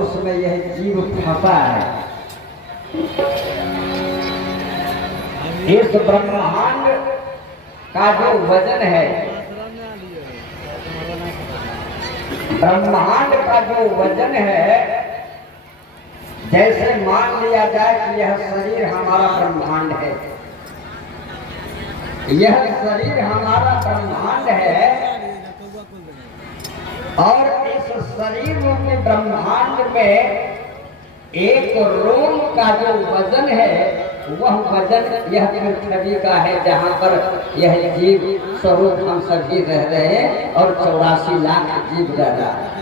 उसमें यह जीव फंसा है। इस ब्रह्मांड का जो वजन है, ब्रह्मांड का जो वजन है, जैसे मान लिया जाए कि यह शरीर हमारा ब्रह्मांड है, यह शरीर हमारा ब्रह्मांड है, और इस शरीर रूपी ब्रह्मांड में एक रोम का जो वजन है, वह वजन यह पृथ्वी का है, जहाँ पर यह जीव स्वरूप हम सभी रह रहे हैं और 84 लाख जीव रह रहा है।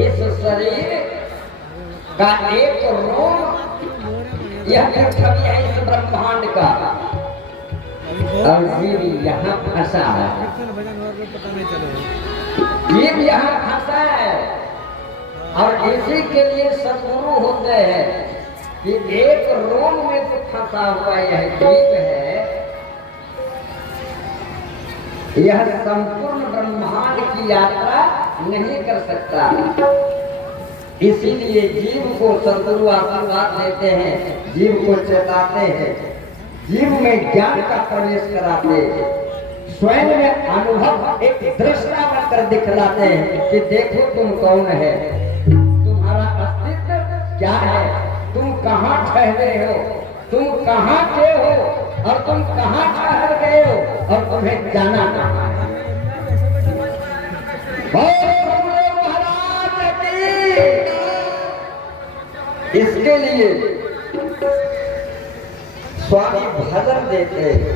इस शरीर का एक रोम यह पृथ्वी है, इस ब्रह्मांड का, और जीव यहाँ फंसा है। जीव यहाँ फंसा है, और इसी के लिए सद्गुरु होते हैं कि एक रोम में जो फंसा हुआ यह जीव है, यह संपूर्ण ब्रह्मांड की यात्रा नहीं कर सकता। इसीलिए जीव को सद्गुरु आशीर्वाद देते हैं, जीव को चेताते हैं, जीव में ज्ञान का प्रवेश कराते हैं, स्वयं में अनुभव एक दृष्टा बनकर दिखलाते हैं कि देखो तुम कौन है, तुम्हारा अस्तित्व क्या है, तुम कहाँ ठहरे हो, तुम कहाँ के हो, और तुम कहाँ ठहर गए हो, और तुम्हें जाना कहाँ है। इसके लिए स्वामी भजन देते हैं।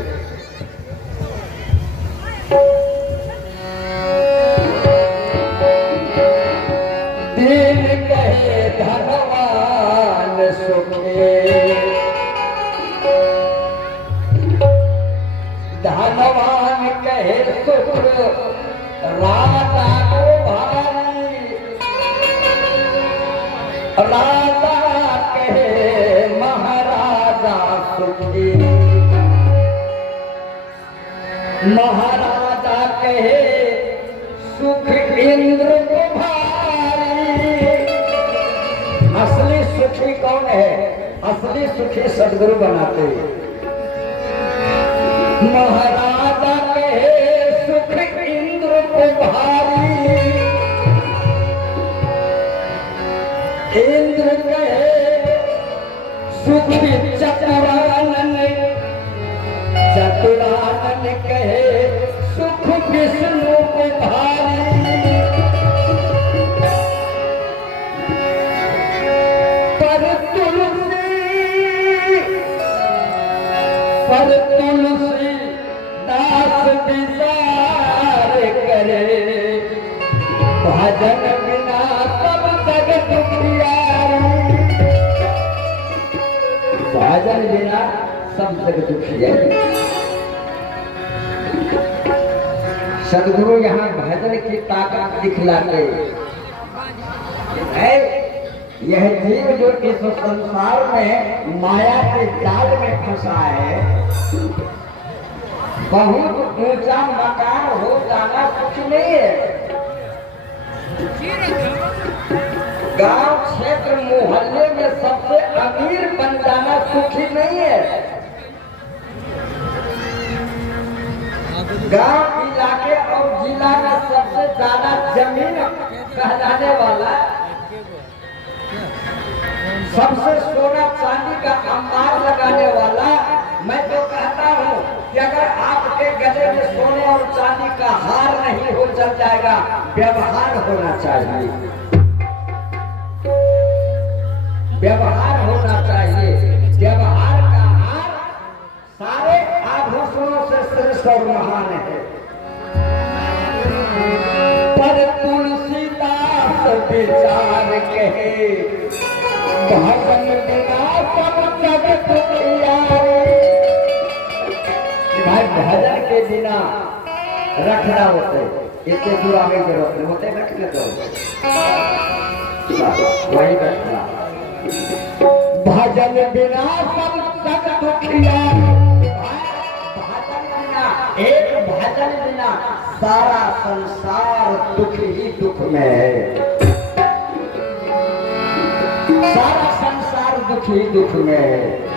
दीन कहे धनवान सुखे, धनवान कहे सुख राजा को भारी, राजा कहे महाराजा सुखी, महाराजा कहे सुख इंद्र को भारी। असली सुखी कौन है? असली सुखी सद्गुरु बनाते हैं। महाराजा कहे सुख इंद्र को भारी, इंद्र कहे सुख चतुरानन, चतुरानन कहे सुख विष्णु को भारी। पर तुलसी दास विचार करे, भजन बिना सब जगत दुखियारी, भजन बिना सब जगत दुखियारी। सद्गुरु यहाँ भजन की ताकत दिखलाते हैं। यह जीव जो इस संसार में माया के जाल में फंसा है, बहुत ऊंचा मकान हो जाना कुछ नहीं है, गांव क्षेत्र मोहल्ले में सबसे अमीर बन जाना सुखी नहीं है। गांव इलाके और जिला में सबसे ज्यादा जमीन कहलाने वाला, सबसे सोना चांदी का अंबार लगाने वाला, मैं तो कहता हूँ कि अगर आपके गले में सोने और चांदी का हार नहीं हो चल जाएगा, व्यवहार होना चाहिए, व्यवहार होना चाहिए। व्यवहार का हार सारे आभूषणों से श्रेष्ठ और महान है। पर तुलसीदास विचार कहे, भजन बिना सब जगत दुखियारी। भाई भजन के बिना रखना होते, इतने दूर आगे जरूरत नहीं होते, रखने दो वही रखना। भजन बिना सब जगत दुखियारी। भजन बिना, एक भजन भजन बिना सारा संसार दुख ही दुख में है, सारा संसार दुख ही दुख में है।